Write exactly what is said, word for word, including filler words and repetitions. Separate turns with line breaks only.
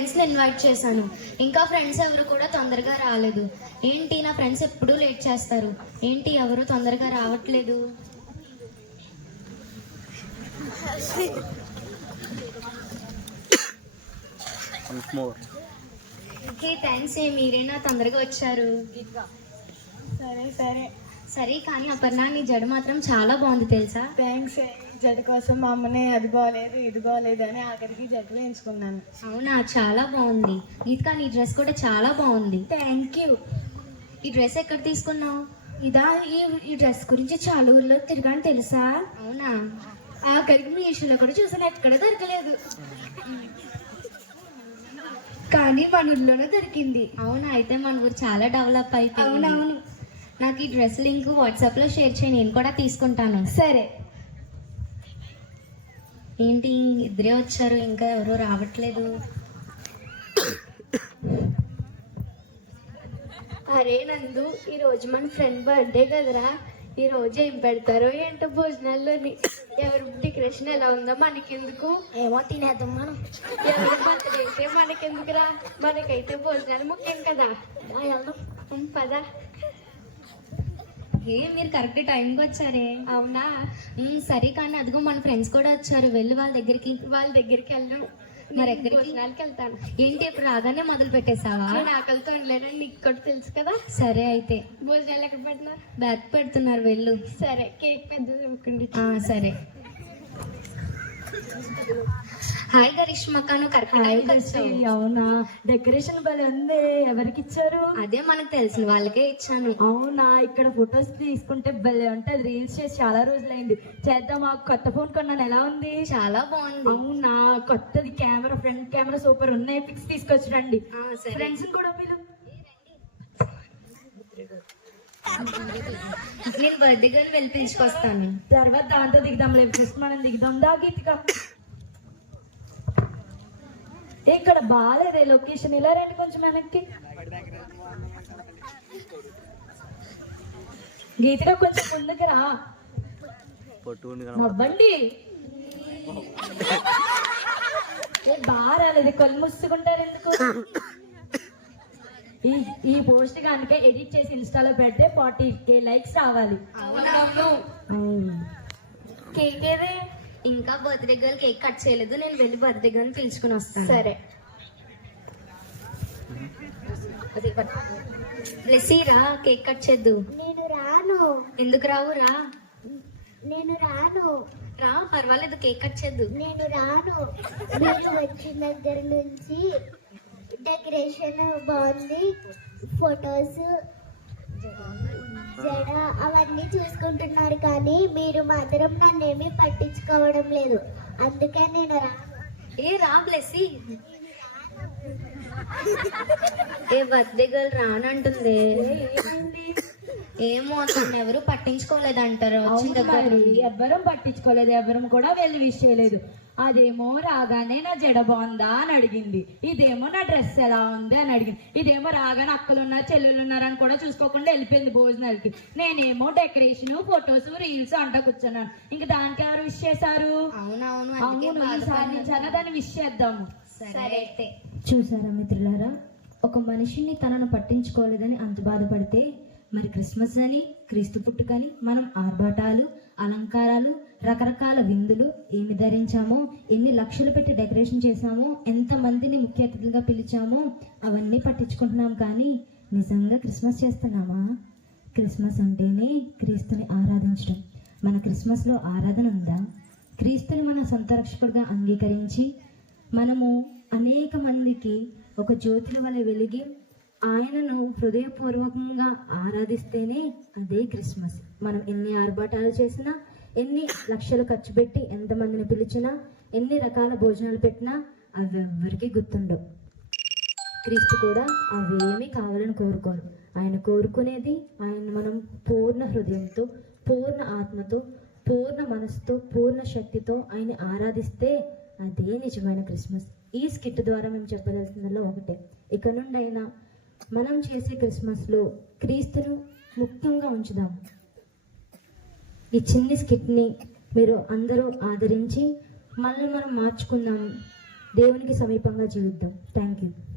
ఫ్రెండ్స్ని ఇన్వైట్ చేశాను. ఇంకా ఫ్రెండ్స్ ఎవరు కూడా తొందరగా రాలేదు. ఏంటి నా ఫ్రెండ్స్ ఎప్పుడూ లేట్ చేస్తారు, ఏంటి ఎవరు తొందరగా రావట్లేదు? ఓకే థ్యాంక్స్, ఏ మీరేనా తొందరగా వచ్చారు.
సరే సరే
సరే కానీ అపర్ణ, నీ జడ మాత్రం చాలా బాగుంది తెలుసా?
థ్యాంక్స్. జడ కోసం మా అమ్మని అది బాగలేదు ఇది బాగలేదు అని ఆఖరికి జడ వేయించుకున్నాను.
అవునా, చాలా బాగుంది. గీతిక, నీ డ్రెస్ కూడా చాలా బాగుంది.
Thank you.
ఈ డ్రెస్ ఎక్కడ తీసుకున్నావు?
ఇదా, ఈ ఈ డ్రెస్ గురించి చాలా ఊళ్ళో తిరిగాను తెలుసా.
అవునా,
ఆఖరికి మీ ఇష్యూలో కూడా చూసాను, ఎక్కడ దొరకలేదు. కానీ మన ఊళ్ళోనే దొరికింది.
అవునా, అయితే మన ఊరు చాలా డెవలప్ అయిపోయింది.
అవునవును.
నాకు ఈ డ్రెస్ లింక్ వాట్సాప్లో షేర్ చేయి, నేను కూడా తీసుకుంటాను.
సరే.
ఏంటి ఇద్దరే వచ్చారు, ఇంకా ఎవరో రావట్లేదు?
అరే నందు, ఈ రోజు మన ఫ్రెండ్ బర్త్డే కదరా, ఈ రోజు ఏం పెడతారో ఏంటో భోజనాల్లోని. ఎవరి డెకరేషన్ ఎలా ఉందో మనకెందుకు, ఏమో తినేద్దాం మనం. ఎవరి బర్త్డే అయితే మనకెందుకురా, మనకైతే భోజనాలు ముఖ్యం కదా. వెళ్దాం పదా.
ఏ మీరు కరెక్ట్ టైంకి వచ్చారే.
అవునా,
ఉమ్, సరే కానీ అదిగో మన ఫ్రెండ్స్ కూడా వచ్చారు, వెళ్ళి వాళ్ళ దగ్గరికి.
వాళ్ళ దగ్గరికి వెళ్ళను,
మరి ఎక్కడికి?
భోజనాలకి వెళ్తాను.
ఏంటి ఇప్పుడు రాగానే మొదలు పెట్టేసావా?
నేను ఆకలితో ఉండలేనని నీకు కూడా తెలుసు కదా.
సరే అయితే
భోజనాలు ఎక్కడ పెడుతున్నారు?
బ్యాగ్ పెడుతున్నారు, వెళ్ళు.
సరే, కేక్ పెద్దది ఇవ్వకండి.
ఆ, సరే. హాయ్ గరిష్మక్క, నువ్వు కరెక్ట్ టైంకి వచ్చావు.
అవునా, డెకరేషన్ భలే ఉంది. ఎవరికి ఇచ్చారు?
అదే మనకు తెలిసిన వాళ్ళకే ఇచ్చాను.
అవునా, ఇక్కడ ఫొటోస్ తీసుకుంటే భలే ఉంటుంది. రీల్స్ చేసి చాలా రోజులైంది, చేద్దాం. ఆ కొత్త ఫోన్ కొన్నాను, ఎలా ఉంది?
చాలా బాగుంది.
అవునా, కొత్తది కెమెరా, ఫ్రంట్ కెమెరా సూపర్ ఉన్నాయి. పిక్స్ తీసుకొచ్చి రండి.
ఆ, సరే.
ఫ్రెండ్స్ కూడా మీరు.
నేను బర్త్డే గర్ల్ వెళ్ళి పిలుచుకొస్తాను.
తర్వాత దాంతో దిగుదాం, లేదు ఫస్ట్ మనం దిగుదాం. దా గీతిక, ఇక్కడ బాగాలేదే లొకేషన్, ఇలా రండి కొంచెం వెనక్కి. గీతిక కొంచెం ముందుకు రా. నవ్వండి. బాగా రాలేదు, కళ్ళు ముసుకుంటారు ఎందుకు? ఈ ఈ పోస్ట్ కనుక ఎడిట్ చేసి ఇన్స్టాలో పెడితే ఫార్టీ కే లైక్స్ రావాలి. కేక్ ఏదే?
ఇంకా బర్త్డే గర్ల్ కేక్ కట్ చేయలేదు, నేను వెళ్ళి బర్త్డే గర్ల్ పిలుచుకుని వస్తాను.
సరే.
బ్లెస్సీరా, కేక్ కట్ చేద్దు.
నేను రాను
ఎందుకు రావు? రా
నేను రాను
రా, పర్వాలేదు, కేక్ కట్ చేద్దు.
నేను రాను మీరు వచ్చిన దగ్గర నుంచి డెకరేషన్ బాగుంది, ఫొటోస్, జడ అవన్నీ చూసుకుంటున్నారు, కానీ మీరు మాత్రం నన్నేమీ పట్టించుకోవడం లేదు. అందుకే నేను రాను.
ఏ రా బ్లెస్సీ. ఏ బర్త్డే గర్ల్ రానంటుంది. ఏమో అతను ఎవరు పట్టించుకోలేదంటారు. వచ్చిన దగ్గర
ఎవ్వరం పట్టించుకోలేదు, ఎవ్వరం కూడా వెళ్ళి విష్ చేయలేదు. అదేమో రాగానే నా జడ బాగుందా అని అడిగింది, ఇదేమో నా డ్రెస్ ఎలా ఉంది అని అడిగింది, ఇదేమో రాగానే అక్కలు ఉన్నారు చెల్లెలు ఉన్నారని కూడా చూసుకోకుండా వెళ్ళిపోయింది భోజనాలకి. నేనేమో డెకరేషన్, ఫొటోస్, రీల్స్ అంటా కూర్చున్నాను. ఇంకా దానికి ఎవరు విష్ చేశారు?
అవునవును,
అవును, ఈసారి నుంచి అన్న దాన్ని విష్ చేద్దాము.
సరే అయితే.
చూసారా మిత్రులారా, ఒక మనిషిని తనను పట్టించుకోలేదని అంత బాధపడితే మరి క్రిస్మస్ అని, క్రీస్తు పుట్టుకని మనం ఆర్భాటాలు, అలంకారాలు, రకరకాల విందులు ఏమి ధరించామో, ఎన్ని లక్షలు పెట్టి డెకరేషన్ చేశామో, ఎంతమందిని ముఖ్య అతిథులుగా పిలిచామో అవన్నీ పట్టించుకుంటున్నాం. కానీ నిజంగా క్రిస్మస్ చేస్తున్నామా? క్రిస్మస్ అంటేనే క్రీస్తుని ఆరాధించడం. మన క్రిస్మస్లో ఆరాధన ఉందా? క్రీస్తుని మన సొంత రక్షకుడిగా అంగీకరించి మనము అనేక మందికి ఒక జ్యోతుల వల్ల వెలిగి ఆయనను హృదయపూర్వకంగా ఆరాధిస్తేనే అదే క్రిస్మస్. మనం ఎన్ని ఆర్భాటాలు చేసినా, ఎన్ని లక్షలు ఖర్చు పెట్టి ఎంతమందిని పిలిచినా, ఎన్ని రకాల భోజనాలు పెట్టినా అవి ఎవ్వరికీ గుర్తుండవు. క్రీస్తు కూడా అవేమీ కావాలని కోరుకోరు. ఆయన కోరుకునేది ఆయన మనం పూర్ణ హృదయంతో, పూర్ణ ఆత్మతో, పూర్ణ మనసుతో, పూర్ణ శక్తితో ఆయన ఆరాధిస్తే అదే నిజమైన క్రిస్మస్. ఈ స్కిట్ ద్వారా మేము చెప్పదలుచున్నలో ఒకటే, ఇక నుండి అయినా మనం చేసే క్రిస్మస్లో క్రీస్తును ముఖ్యంగా ఉంచుదాం. ఈ చిన్ని స్కిట్ని మీరు అందరూ ఆదరించి మనల్ని మనం మార్చుకుందాం. దేవునికి సమీపంగా జీవిద్దాం. Thank you.